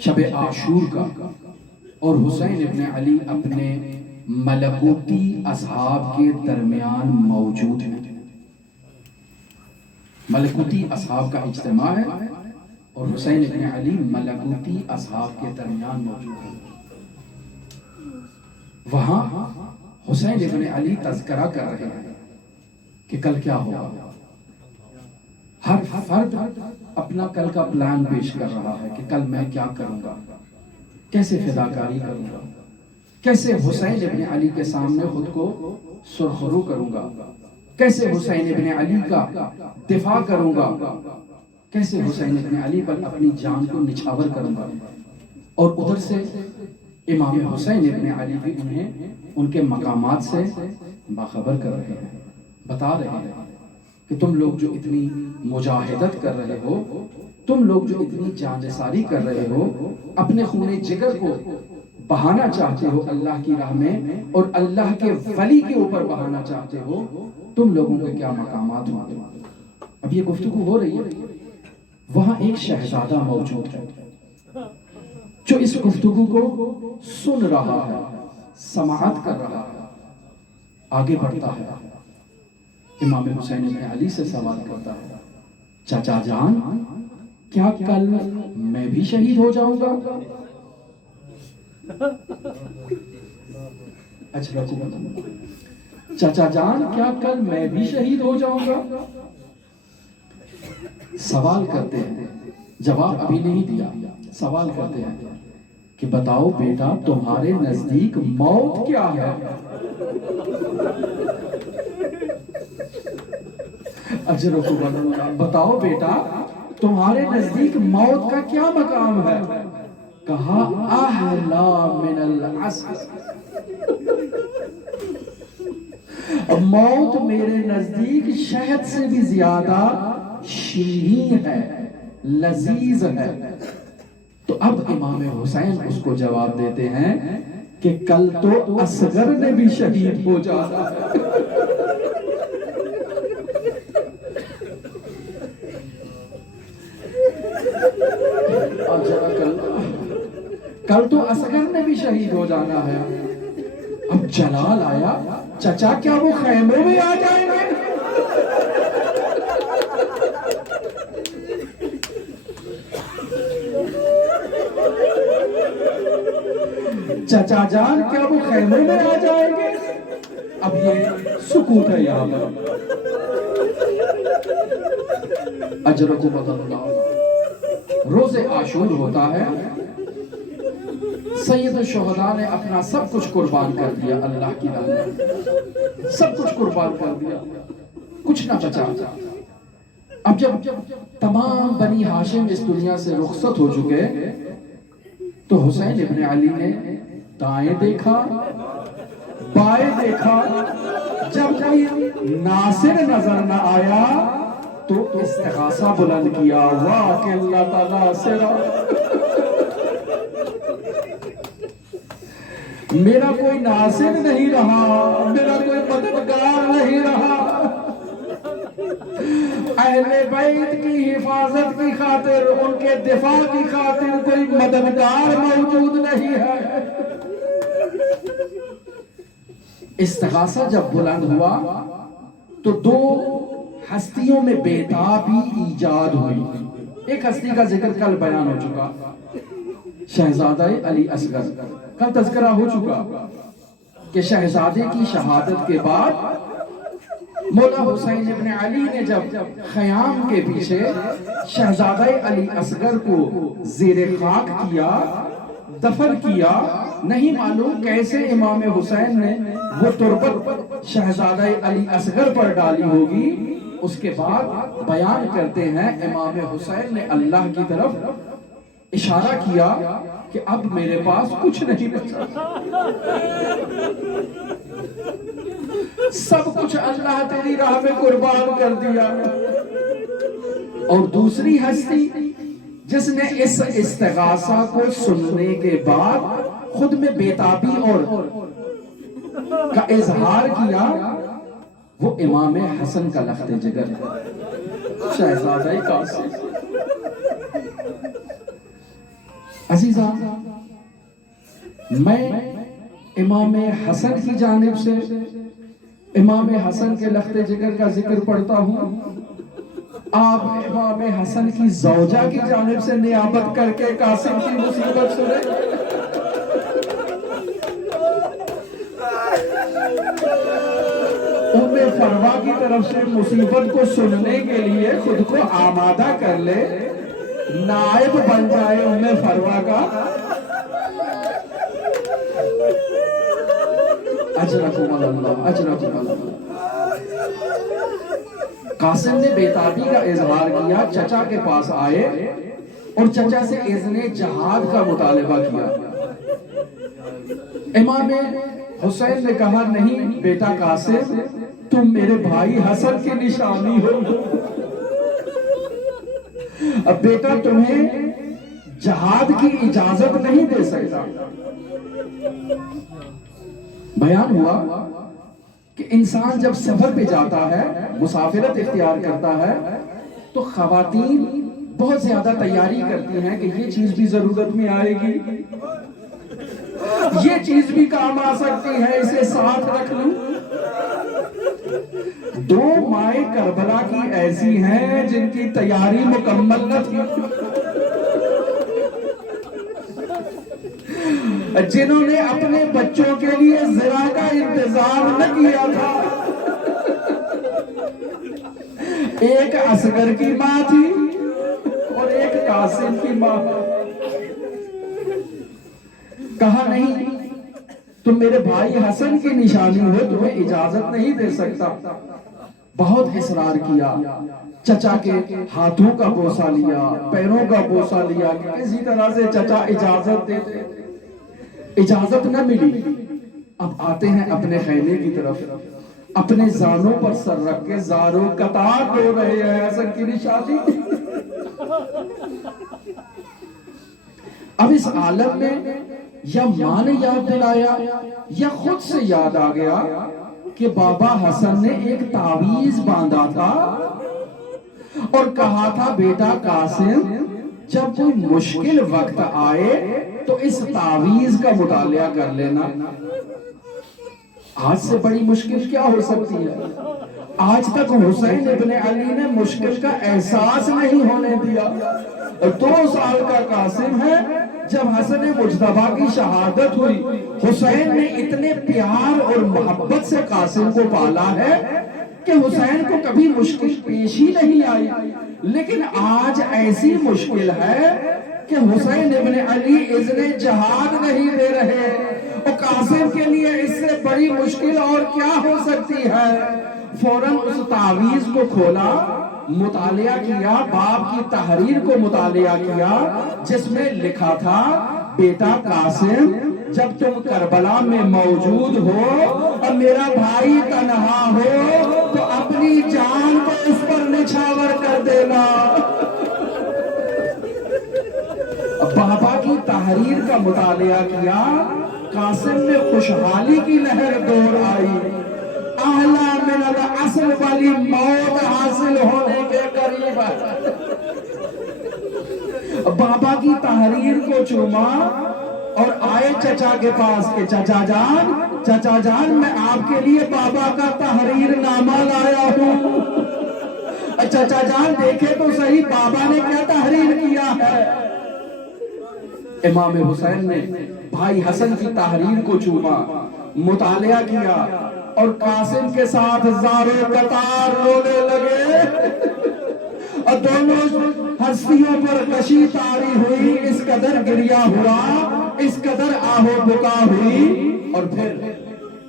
شب عاشور کا، اور حسین ابن علی اپنے ملکوتی اصحاب کے درمیان موجود ہیں۔ ملکوتی اصحاب کا اجتماع ہے اور حسین ابن علی ملکوتی اصحاب کے درمیان موجود ہیں۔ وہاں حسین ابن علی تذکرہ کر رہے ہیں کہ کل کیا ہوگا۔ ہر فرد اپنا کل کا پلان پیش کر رہا ہے کہ کل میں کیا کروں گا، کیسے فداکاری کروں گا، کیسے حسین ابن علی کے سامنے خود کو سرخرو کروں گا، کیسے حسین ابن علی کا دفاع کروں گا، کیسے حسین ابن علی پر اپنی جان کو نچھاور کروں گا۔ اور ادھر سے امام حسین ابن علی بھی انہیں ان کے مقامات سے باخبر کر رہے ہیں، بتا رہے ہیں کہ تم لوگ جو اتنی مجاہدت کر رہے ہو، تم لوگ جو اتنی جانثاری کر رہے ہو، اپنے خون جگر کو بہانا چاہتے ہو اللہ کی راہ میں اور اللہ کے ولی کے اوپر بہانا چاہتے ہو، تم لوگوں کے کیا مقامات ہوتے ہیں۔ اب یہ گفتگو ہو رہی ہے، وہاں ایک شہزادہ موجود ہے جو اس گفتگو کو سن رہا ہے، سماعت کر رہا ہے، آگے بڑھتا ہے، امام حسین ابن علی سے سوال کرتا ہے، چاچا جان کیا کل میں بھی شہید ہو جاؤں گا؟ چاچا جان کیا کل میں بھی شہید ہو جاؤں گا؟ سوال کرتے ہیں، جواب ابھی نہیں دیا، سوال کرتے ہیں کہ بتاؤ بیٹا تمہارے نزدیک موت کیا ہے؟ بتاؤ بیٹا تمہارے نزدیک موت کا کیا مقام ہے؟ کہا احلا من العسل، موت میرے نزدیک شہد سے بھی زیادہ شیریں ہے، لذیذ ہے۔ تو اب امام حسین اس کو جواب دیتے ہیں کہ کل تو اصغر نے بھی شہید ہو جانا ہے۔ کل تو اصغر نے بھی شہید ہو جانا ہے۔ اب جلال آیا، چچا کیا وہ خیموں میں آ جائیں گے؟ چچا جان کیا وہ خیموں میں آ جائیں گے؟ اب یہ سکوت ہے یہاں پر۔ اجرکم اللہ، روز عاشور ہوتا ہے، سید الشہداء نے اپنا سب کچھ قربان کر دیا اللہ کی راہ میں، سب کچھ قربان کر دیا، کچھ نہ بچا۔ اب جب تمام بنی ہاشم اس دنیا سے رخصت ہو چکے تو حسین ابن علی نے دائیں دیکھا، بائیں دیکھا، جب کوئی ناصر نظر نہ آیا تو استغاثہ بلند کیا، واہ کہ اللہ تعالیٰ ناصرہ، میرا کوئی ناصر نہیں رہا، میرا کوئی مددگار نہیں رہا، اہل بیت کی حفاظت کی خاطر، ان کے دفاع کی خاطر کوئی مددگار موجود نہیں ہے۔ استغاثہ جب بلند ہوا تو دو ہستیوں میں بیتابی ایجاد ہوئی۔ ایک ہستی کا ذکر کل بیان ہو چکا، شہزادہ علی اصغر، کل تذکرہ ہو چکا کہ شہزادے کی شہادت کے بعد مولا حسین ابن علی نے جب خیام کے پیچھے شہزادہ علی اصغر کو زیر خاک کیا، دفن کیا، نہیں معلوم کیسے امام حسین نے وہ تربت شہزادہ علی اصغر پر ڈالی ہوگی۔ اس کے بعد بیان کرتے ہیں امام حسین نے اللہ کی طرف اشارہ کیا کہ اب میرے پاس کچھ نہیں بچا، سب کچھ اللہ تیری راہ میں قربان کر دیا۔ اور دوسری ہستی جس نے اس استغاثہ کو سننے کے بعد خود میں بیتابی اور کا اظہار کیا، وہ امام حسن کا لخت جگر ہے، شہزادہ قاسم۔ عزیزاں، میں امام حسن کی جانب سے امام حسن کے لخت جگر کا ذکر پڑھتا ہوں، آپ امام حسن کی زوجہ کی جانب سے نیابت کر کے قاسم کی مصیبت سنیں۔ ام فروا کی طرف سے مصیبت کو سننے کے لیے خود کو آمادہ کر لے، نائب بن جائے ام فروا کا۔ اجرکم اللہ، اجرکم اللہ۔ قاسم نے بیتابی کا اظہار کیا، چچا کے پاس آئے اور چچا سے اذن جہاد کا مطالبہ کیا۔ امام حسین نے کہا نہیں بیٹا قاسم، تم میرے بھائی حسن کی نشانی ہو، اب بیٹا تمہیں جہاد کی اجازت نہیں دے سکتا۔ بیان ہوا کہ انسان جب سفر پہ جاتا ہے، مسافرت اختیار کرتا ہے، تو خواتین بہت زیادہ تیاری کرتی ہیں کہ یہ چیز بھی ضرورت میں آئے گی، یہ چیز بھی کام آ سکتی ہے، اسے ساتھ رکھ لوں۔ دو مائیں کربلا کی ایسی ہیں جن کی تیاری مکمل نہ تھی، جنہوں نے اپنے بچوں کے لیے ذرا کا انتظام نہ کیا تھا۔ ایک اصغر کی ماں تھی اور ایک قاسم کی ماں۔ کہا نہیں تم میرے بھائی حسن کی نشانی ہو، تمہیں اجازت نہیں دے سکتا۔ بہت اصرار کیا، چچا کے ہاتھوں کا بوسہ لیا، پیروں کا بوسہ لیا کہ کسی طرح سے چچا اجازت دے دے، اجازت نہ ملی۔ اب آتے ہیں اپنے خیمے کی طرف، اپنے زانوں پر سر رکھ کے زاروں قطار رو رہے ہیں حسن کی نشانی۔ اب اس عالم میں یا ماں نے یاد دلایا یا خود سے یاد آ گیا کہ بابا حسن نے ایک تعویذ باندھا تھا اور کہا تھا بیٹا قاسم جب کوئی مشکل وقت آئے تو اس تعویذ کا مطالعہ کر لینا۔ آج سے بڑی مشکل کیا ہو سکتی ہے؟ آج تک حسین ابن علی نے مشکل کا احساس نہیں ہونے دیا۔ 2 سال کا قاسم ہے، جب حسن مجتبیٰ کی شہادت ہوئی، حسین نے اتنے پیار اور محبت سے قاسم کو پالا ہے کہ حسین کو کبھی مشکل پیش ہی نہیں آئی۔ لیکن آج ایسی مشکل ہے کہ حسین ابن علی اذن جہاد نہیں دے رہے، اور قاسم کے لیے اس سے بڑی مشکل اور کیا ہو سکتی ہے؟ فوراً اس تعویذ کو کھولا، مطالعہ کیا، باپ کی تحریر کو مطالعہ کیا جس میں لکھا تھا بیٹا قاسم جب تم کربلا میں موجود ہو اور میرا بھائی تنہا ہو تو اپنی جان کو اس پر نچھاور کر دینا۔ بابا کی تحریر کا مطالعہ کیا، قاسم میں خوشحالی کی لہر دور آئی، اعلیٰ من العسل والی موت حاصل ہونے کے قریب ہے۔ بابا کی تحریر کو چوما اور آئے چچا کے پاس کہ چچا جان میں آپ کے لیے بابا کا تحریر نامہ لایا ہوں۔ چچا جان دیکھے تو صحیح بابا نے کیا تحریر کیا ہے۔ امام حسین نے بھائی حسن کی تحریر کو چوما، مطالعہ کیا اور قاسم کے ساتھ زاروں قطار رونے لگے، اور دونوں ہستیوں پر کشی طاری ہوئی، اس قدر گریہ ہوا، اس قدر آہو بکا ہوئی۔ اور پھر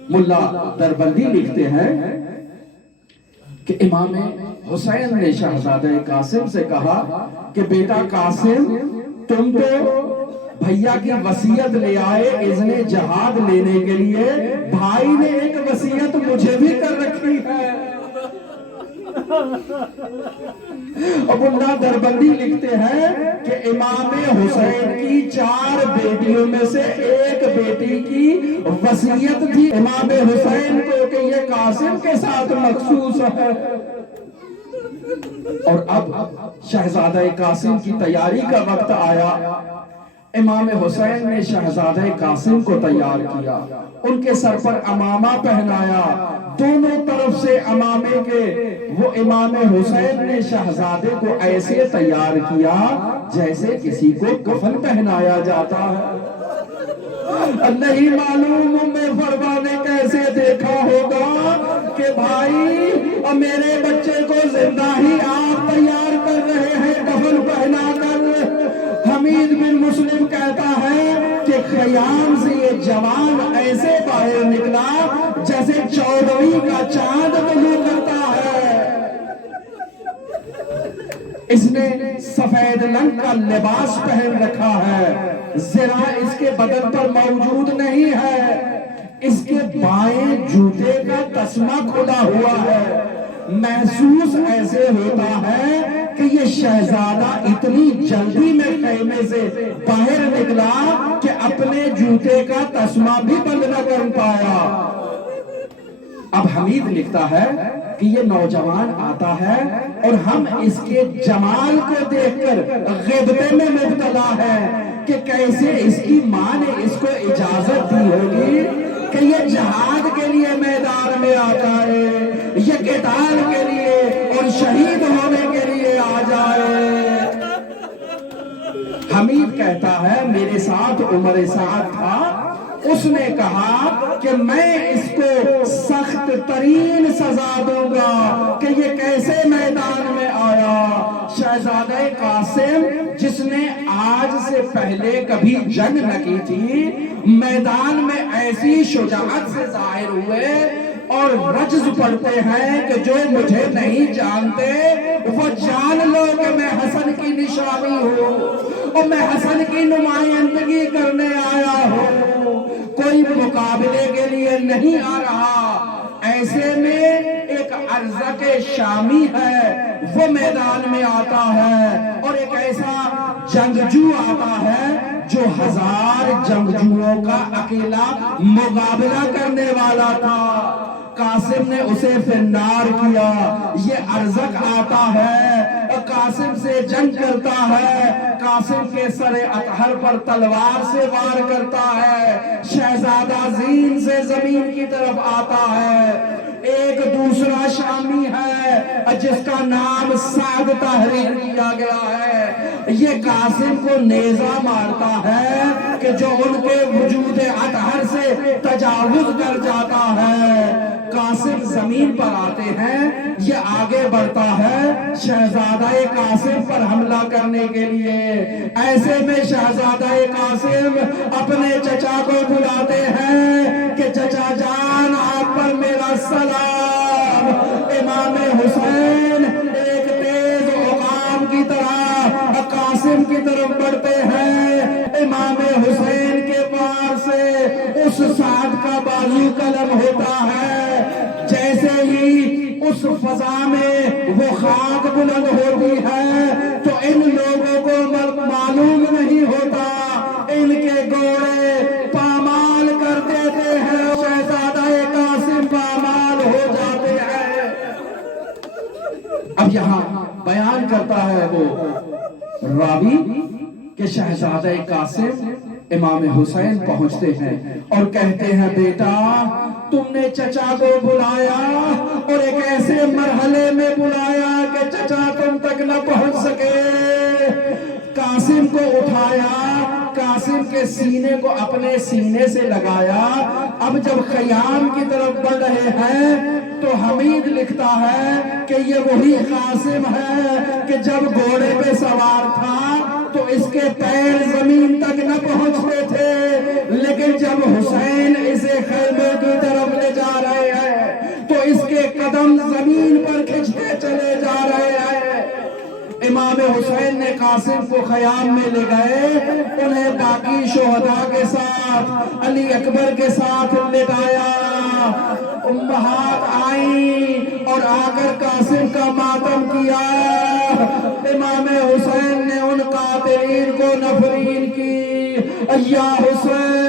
ملا دربندی لکھتے ہیں کہ امام حسین نے شہزادہ قاسم سے کہا کہ بیٹا قاسم تم تو بھیا کی وصیت لے آئے اذن جہاد لینے کے لیے، بھائی نے ایک وصیت مجھے بھی کر رکھی ہے۔ اب اللہ دربندی لکھتے ہیں کہ امام حسین کی 4 بیٹیوں میں سے ایک بیٹی کی وصیت تھی امام حسین کو کہ یہ قاسم کے ساتھ مخصوص ہے۔ اور اب شہزادہ قاسم کی تیاری کا وقت آیا، امام حسین نے شہزادہ قاسم کو تیار کیا، ان کے سر پر امامہ پہنایا، دونوں طرف سے امامے کے وہ امام حسین نے شہزادے کو ایسے تیار کیا جیسے کسی کو کفن پہنایا جاتا ہے۔ نہیں معلوم میں فرمانے کیسے دیکھا ہوگا کہ بھائی میرے بچے کو زندہ ہی آپ تیار کر رہے ہیں کفن پہنا کر۔ حمید بن مسلم کہتا ہے کہ خیام سے یہ جوان ایسے باہر نکلا جیسے 14ویں کا چاند طلوع کرتا ہے۔ اس نے سفید رنگ کا لباس پہن رکھا ہے، زرہ اس کے بدن پر موجود نہیں ہے، اس کے بائیں جوتے کا تسمہ کھلا ہوا ہے۔ محسوس ایسے ہوتا ہے کہ یہ شہزادہ اتنی جلدی میں خیمے سے باہر نکلا کہ اپنے جوتے کا تسمہ بھی بند نہ کر پایا۔ اب حمید لکھتا ہے کہ یہ نوجوان آتا ہے اور ہم اس کے جمال کو دیکھ کر غیبتے میں مبتلا ہے کہ کیسے اس کی ماں نے اس کو اجازت دی ہوگی کہ یہ جہاد کے لیے میدان میں آتا ہے، یہ قتال کے لیے اور شہید ہونے کے لیے آ جائے۔ حمید کہتا ہے میرے ساتھ عمر سعد تھا، اس نے کہا کہ میں اس کو سخت ترین سزا دوں گا کہ یہ کیسے میدان میں آیا۔ شہزادہ قاسم جس نے آج سے پہلے کبھی جنگ نہ کی تھی، میدان میں ایسی شجاعت سے ظاہر ہوئے اور رجز پڑھتے ہیں کہ جو مجھے نہیں جانتے وہ جان لو کہ میں حسن کی نشانی ہوں اور میں حسن کی نمائندگی کرنے آیا ہوں، کوئی مقابلے کے لیے نہیں آ رہا۔ ایسے میں ایک ارزق شامی ہے وہ میدان میں آتا ہے اور ایک ایسا جنگجو آتا ہے جو 1000 جنگجوؤں کا اکیلا مقابلہ کرنے والا تھا۔ قاسم نے اسے فنار کیا، یہ ارزق آتا ہے، قاسم سے جنگ کرتا ہے، قاسم کے سر اطہر پر تلوار سے وار کرتا ہے، شہزادہ زین سے زمین کی طرف آتا ہے۔ ایک دوسرا شامی ہے جس کا نام سعد تحریر کیا گیا ہے، یہ قاسم کو نیزہ مارتا ہے کہ جو ان کے وجود اطہر سے تجاوز کر جاتا ہے۔ قاسم زمین پر آتے ہیں، یہ آگے بڑھتا ہے شہزادہ قاسم پر حملہ کرنے کے لیے۔ ایسے میں شہزادہ قاسم اپنے چچا کو بلاتے ہیں کہ چچا جان آپ پر میرا سلام۔ امام حسین ایک تیز عقاب کی طرح قاسم کی طرف بڑھتے ہیں، امام حسین کے پار سے اس سعد کا بازو قلم ہوتا ہے، جیسے ہی اس فضا میں وہ خاک بلند ہوتی ہے تو ان لوگوں کو معلوم نہیں ہوتا، ان کے گھوڑے پامال کر دیتے ہیں، شہزادہ قاسم پامال ہو جاتے ہیں۔ اب یہاں بیان کرتا ہے وہ راوی کہ شہزادہ قاسم امام حسین پہنچتے ہیں اور کہتے ہیں بیٹا تم نے چچا کو بلایا اور ایک ایسے مرحلے میں بلایا کہ چچا تم تک نہ پہنچ سکے۔ قاسم کو اٹھایا، قاسم کے سینے کو اپنے سینے سے لگایا۔ اب جب خیام کی طرف بڑھ رہے ہیں تو حمید لکھتا ہے کہ یہ وہی قاسم ہے کہ جب گھوڑے پہ سوار تھا تو اس کے پیر زمین تک نہ پہنچتے تھے، لیکن جب حسین اسے خیمے کی طرف لے جا رہے ہیں تو اس کے قدم زمین پر کھنچتے چلے جا رہے ہیں۔ امام حسین نے قاسم کو خیام میں لے گئے، انہیں باقی شہداء کے ساتھ علی اکبر کے ساتھ لٹایا۔ امہات آئیں اور آ کر قاسم کا ماتم کیا۔ امام حسین نے ان قاتلین کو نفرین کی، یا حسین